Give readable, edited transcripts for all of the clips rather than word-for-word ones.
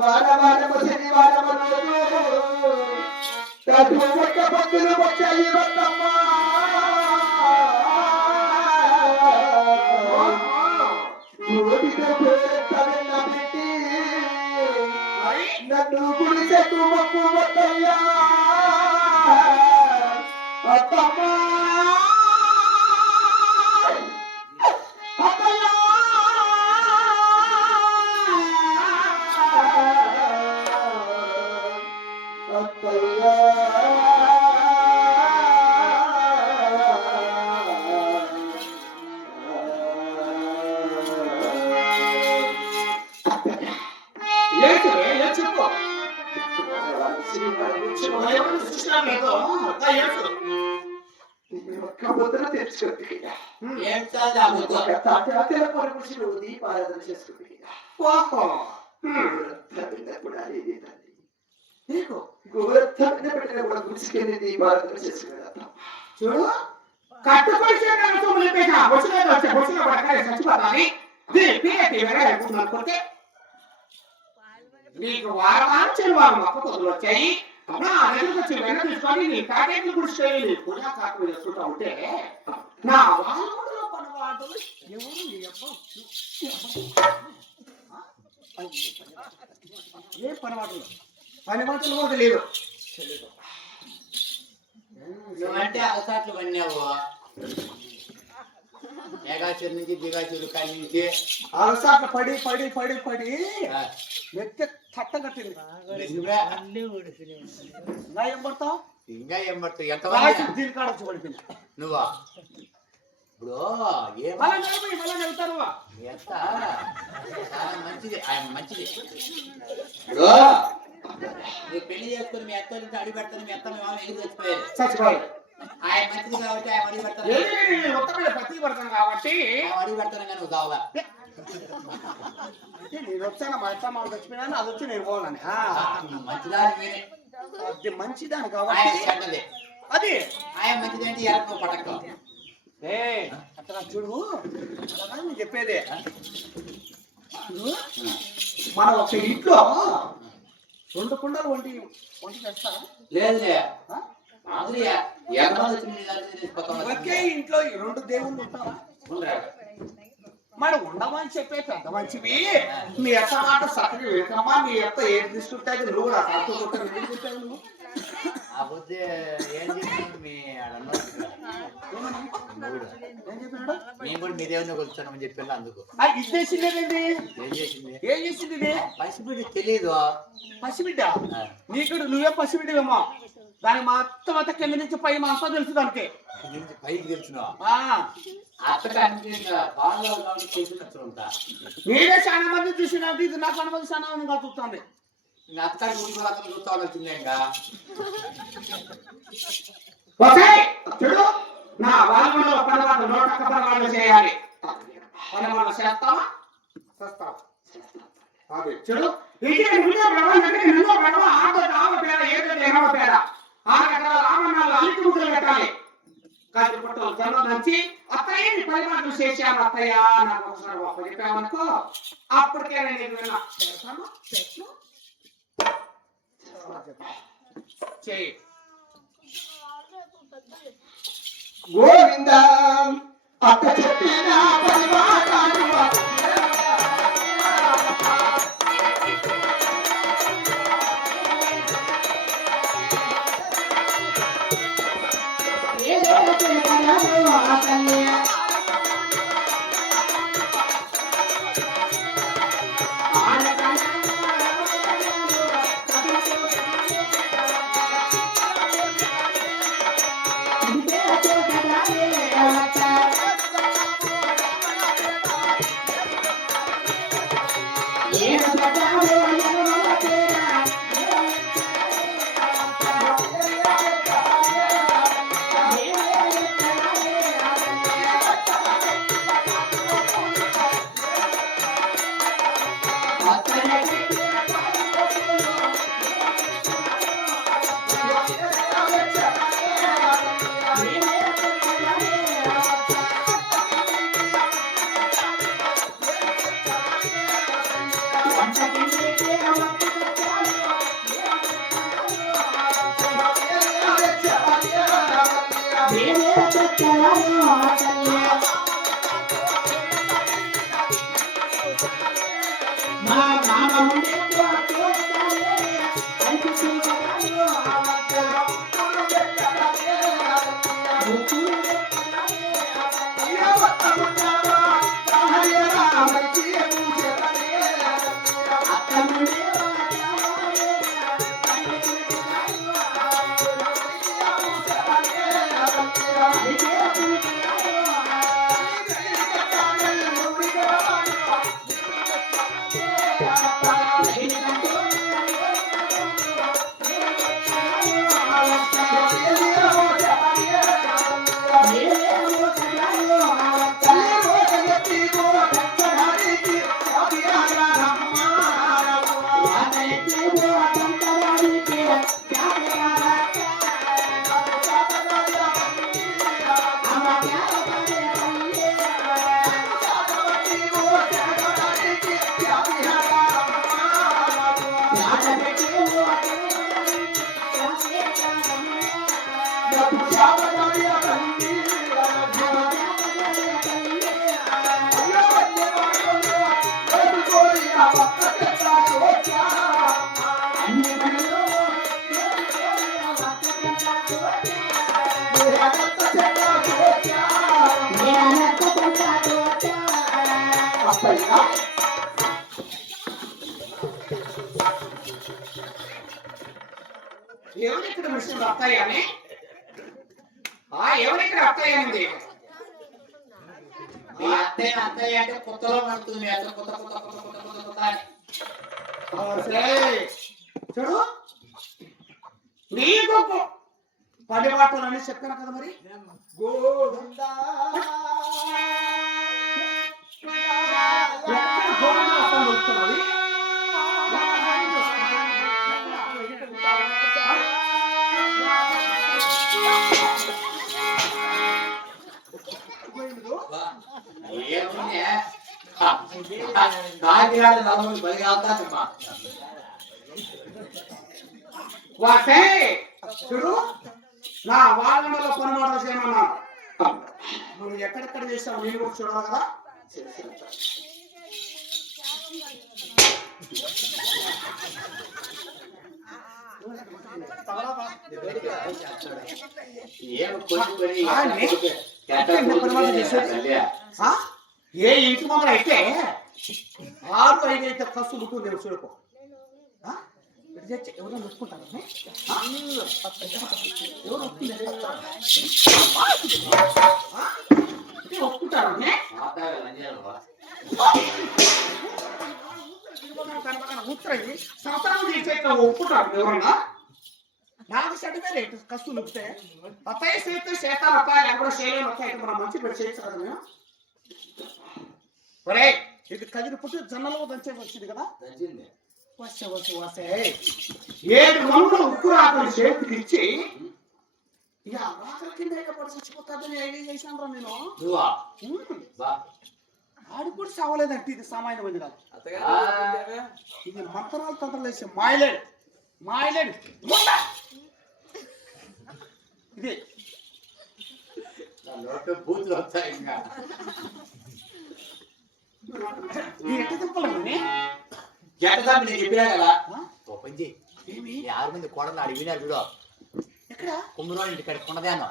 వారము శనివారము రోజు ఒక్క భక్తులు వచ్చాయి వద్దమ్మా పెట్టి నన్ను గుడిసెకు మొక్కు వద్దయ్యా అత్తమ్మా దీపారాధన చేసుకుంది పెట్టిన కూడా గుడిసుకెళ్ళి దీపారాధన చేసుకుని చూడు కట్టుకొచ్చి నీకు వారం చెరువారం మొక్క పొద్దులు వచ్చాయి వచ్చి వెన్న తీసుకొని నీ కాటేట్లు గుడిసుకెళ్ళి పూజా కాకు చేసుకుంటా ఉంటే నా వాళ్ళలో పనివాడు ఏ పనివాటులు పనివాటులు కూడా తెలియదు నువ్వంటే అవసాట్లు పడినావు ఏగాచూరు నుంచి దిగాచూరు కాడి నుంచి అవసాట్లు పడి పడి పడి పడి నెత్తి తట్ట కట్టింది ఇంకా ఏం పడతావు ఇంకా ఏం పడతావు ఎంత దీని కాడ వచ్చి పడిపోయింది నువ్వా ఇప్పుడు ఎంత చాలా మంచిది ఆయన మంచిది ఇప్పుడు నువ్వు పెళ్లి చేసుకుని మీ అత్త నుంచి అడిగి పెడతాను మీ అత్త మేము ఎదురు చచ్చిపోయారు ఆయన మంచిది కాబట్టి ఆయన అడిగి పెడతాను కాబట్టి అడిగి పెడతాను కానీ నువ్వు కావాలా నేను వచ్చాను మా అత్త మా చచ్చిపోయినా అది వచ్చి నేను పోవాలని మంచిదాని మంచిదాని కాబట్టి అది ఆయన మంచిదంటే ఎలా నువ్వు పట్టక అట్లా చూడు నేను చెప్పేదే మనం ఒక ఇంట్లో 2 కుండలు వంటి చేస్తారా లేదులే ఒకే ఇంట్లో 2 దేవుళ్ళు ఉంటారా మనం ఉండమని చెప్పే పెద్ద మంచివి మీ అత్త మాట సక్కగా వెళ్తామా మీ అత్త ఏది తీసుకుంటే నువ్వు కూడా నువ్వు నేను కూడా మీ దేవుని కొలుస్తానని చెప్పాను అందుకు ఏం చేసింది పసిబిడ్డ తెలీదు పసిబిడ్డ నీకు నువ్వే పసిబిడ్డవేమో దానికి మొత్తం అంతా కింద నుంచి పై అంతా తెలుసు దానికి పైకి తెలిసిన నేనే చాలా మంది చూసిన ఇది నాకు అనుమతి చాలా మంది చూస్తుంది చూడు నా వాళ్ళు చేయాలి పని చేస్తావా చూడు పెట్టాలి కాజుపట్టు జనం నుంచి అత్తయ్యని పరిమాణం చేశాను అత్తయ్య నాకు ఒకసారి గొప్ప చెప్పామనుకో అప్పటికే నేను విన్నా చెయ్యి గోవింద అత్త చెప్పిన పరిమాణాలు మా నాన్నముండే ఎవరిక్కడ విషయం అత్తయ్య అని ఎవరిక్కడ అత్తయ్య ఉంది మీ అత్తయ్య అత్తయ్య అంటే కొత్తలో పడుతుంది మీ అత్త కొత్త కొత్త కొత్త కొత్త కొత్త కొత్త అని. చూడు నీకు పది మాటలని చెప్పాను కదా మరి గోవిందా కాకినాడ నలుగురు బలి అవుతారమ్మా. వాసే చూడు నా వాహనంలో పనుమాటలు చేయమన్నాను మనం ఎక్కడెక్కడ చేసావు నేను కూడా చూడాలి కదా ఏ ఇంటి ముందర అయితే 6-5 అయితే కసు ఉంటుంది చూడుకో ఎవరైనా ఒప్పుకుంటారు ఒప్పుకుంటారు సంవత్సరం ఒప్పుకుంటారు ఎవరన్నా నాకు సడిగా రేటు కసు నొప్పితే అత్తయ్య చేస్తే చేస్తారు అత్తయ్య ఎక్కడో చేయలేము అత్తయ్య మనం మంచి పెట్టి చేయొచ్చు కదా మేము ఒరే ఇది కదిరి పుట్టి జొన్నలో దంచేసి వచ్చింది కదా వస్తే వస్తే వస్తే 7 మనుగులు ఉక్కు రాకుండా చేతికి ఇచ్చి ఇక రాత్రి కింద పడి చచ్చిపోతాదని ఐడియా చేశాను రా నేను ఆడు కూడా సావలేదంటే ఇది సామాన్యమైంది కాదు ఇది మంత్రాలు తంత్రాలు వేసే మాయలేడు మాయలేడు ఇది బూతులు వస్తాయి ఇంకా ఎట్ట తిప్పాలని చెప్పినా కదా ఓపెన్ చేయి 6 మంది కోడలు ఆడి వినారు చూడు ఎక్కడ కుమ్మరో ఇంటికాడ కొన్నదాను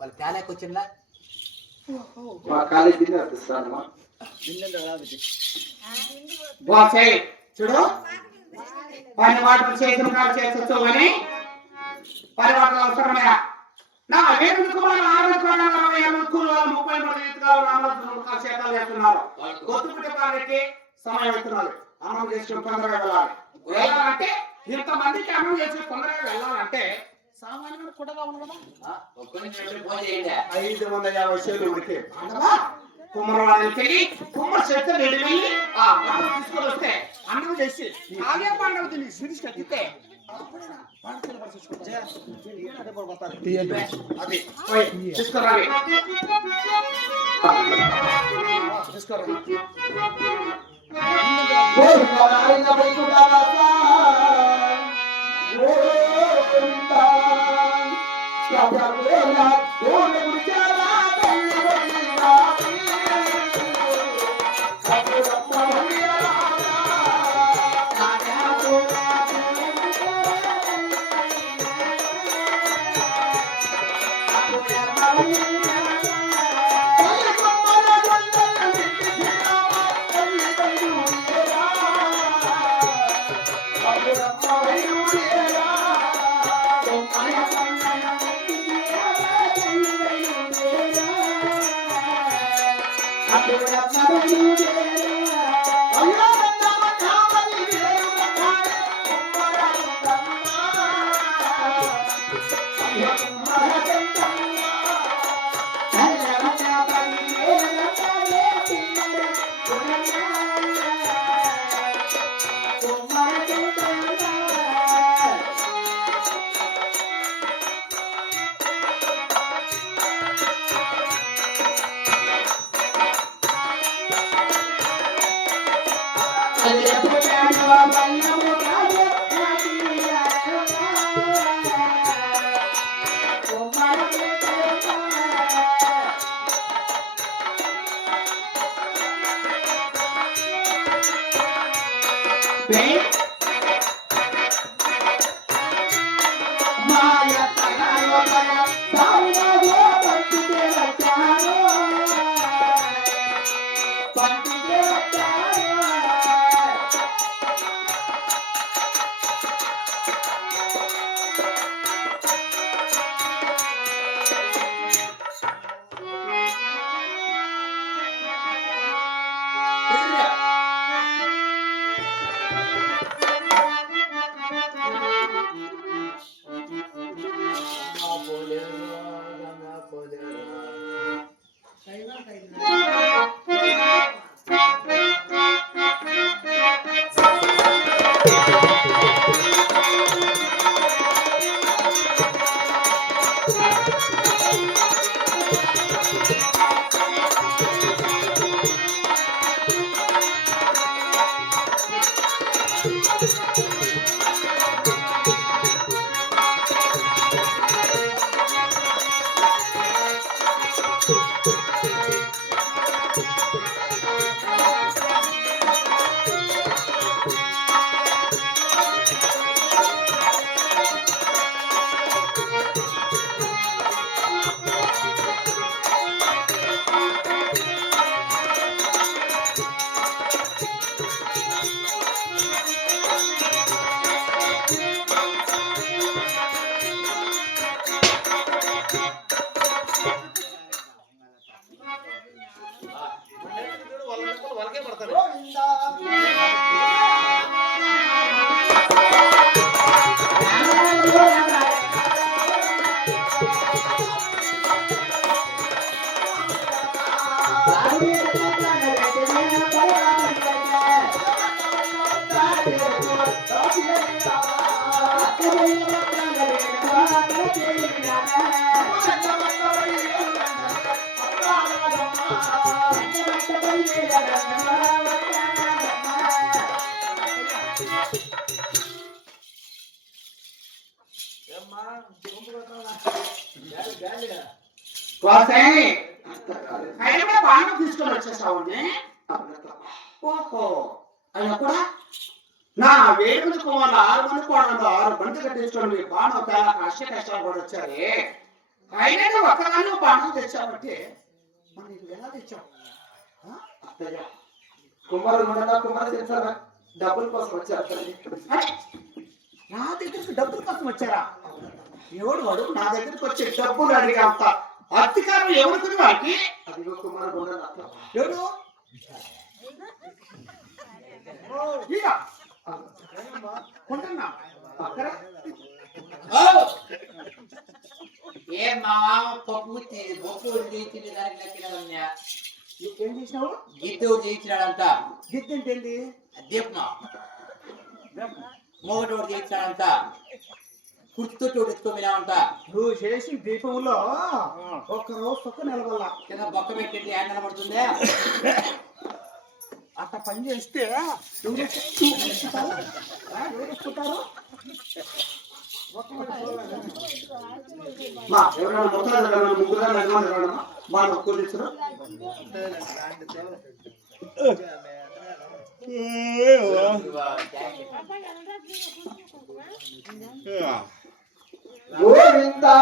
వాళ్ళ తేలాకి వచ్చిందా చూడు పని వాటికి చేతులు కాదు చేస్తూ అని పని వాటికి అవసరమే నా వేరు కుమారులు 30 చేతాలు చేస్తున్నారు కొత్త కుటుంబానికి సమయం అవుతున్నారు అన్నం చేసుకుని తొందరగా వెళ్ళాలి వెళ్ళాలంటే ఇంతమందికి అన్నం చేసుకుని తొందరగా వెళ్ళాలంటే సామాన్యమైన కుటగా ఉంది కదా 550 షేర్లు ఉడికి కుమ్మరవాడికి కుమ్మర చేస్తే వెళ్ళి ఆ పండుగ తీసుకొని వస్తే అన్నం చేసి అదే పండుగ తిని సిరిసి కట్టితే అది తీసుకురాలి తీసుకురాలి వాళ్ళకే పడతారు. ఆయన కూడా బాగా తీసుకొని వచ్చేసావండి. ఓహో ఆయన కూడా నా 7 మంది కుమారులు 6 మంది కోడలు 6 బండి కట్టించుకోండి బాణం చాలా కష్టాలు కూడా వచ్చారే. అయినా ఒక్కగానే బాణం తెచ్చావంటే మనం ఇది ఎలా తెచ్చావు? కుమారు తెచ్చారా? డబ్బుల కోసం వచ్చారు. నా దగ్గరికి డబ్బుల కోసం వచ్చారా? ఎవడు వాడు నా దగ్గరికి వచ్చే డబ్బులు అడిగే అంత అధికారం ఎవరికి వాడికి? అదిగో కుమారు ఎవడు ఏ మా పప్పు బొప్పు చేయించింది దానికి లెక్కిన ఏం చేసినావు? గిద్దు చేయించినాడంట. గిద్దు ఏంటి? దీపం మొగటోడు చేయించినాడంట. కుర్తితో ఎత్తుకోమినామంట. నువ్వు చేసి దీపంలో ఒక్క రోజు తొక్క నిలవల్ల కింద బొక్క పెట్టి హ్యాండ్ నిలబడుతుందే. అట్ట పని చేస్తే ఎవరు ఎవరైనా మొత్తం ముగ్గురు వాళ్ళు కూర్చున్నారు. గోవిందా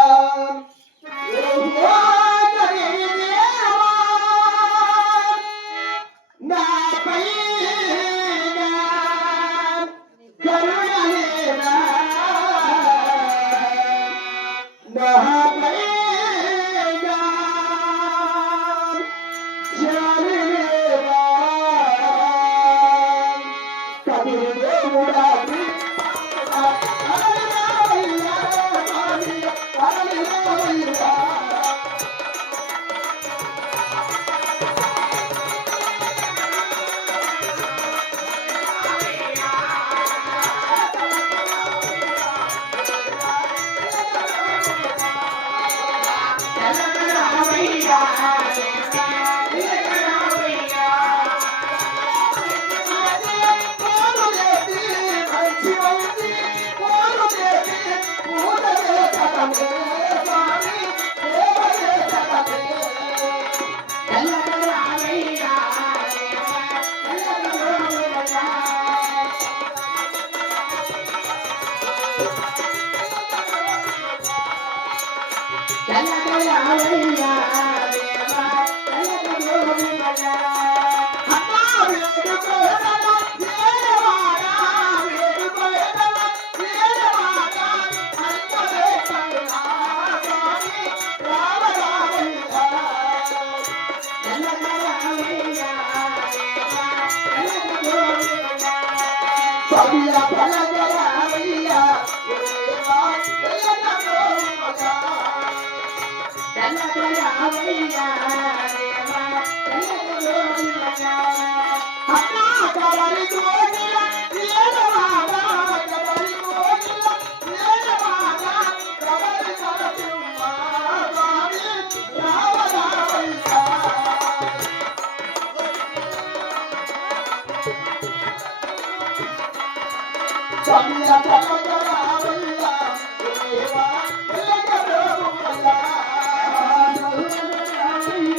Samia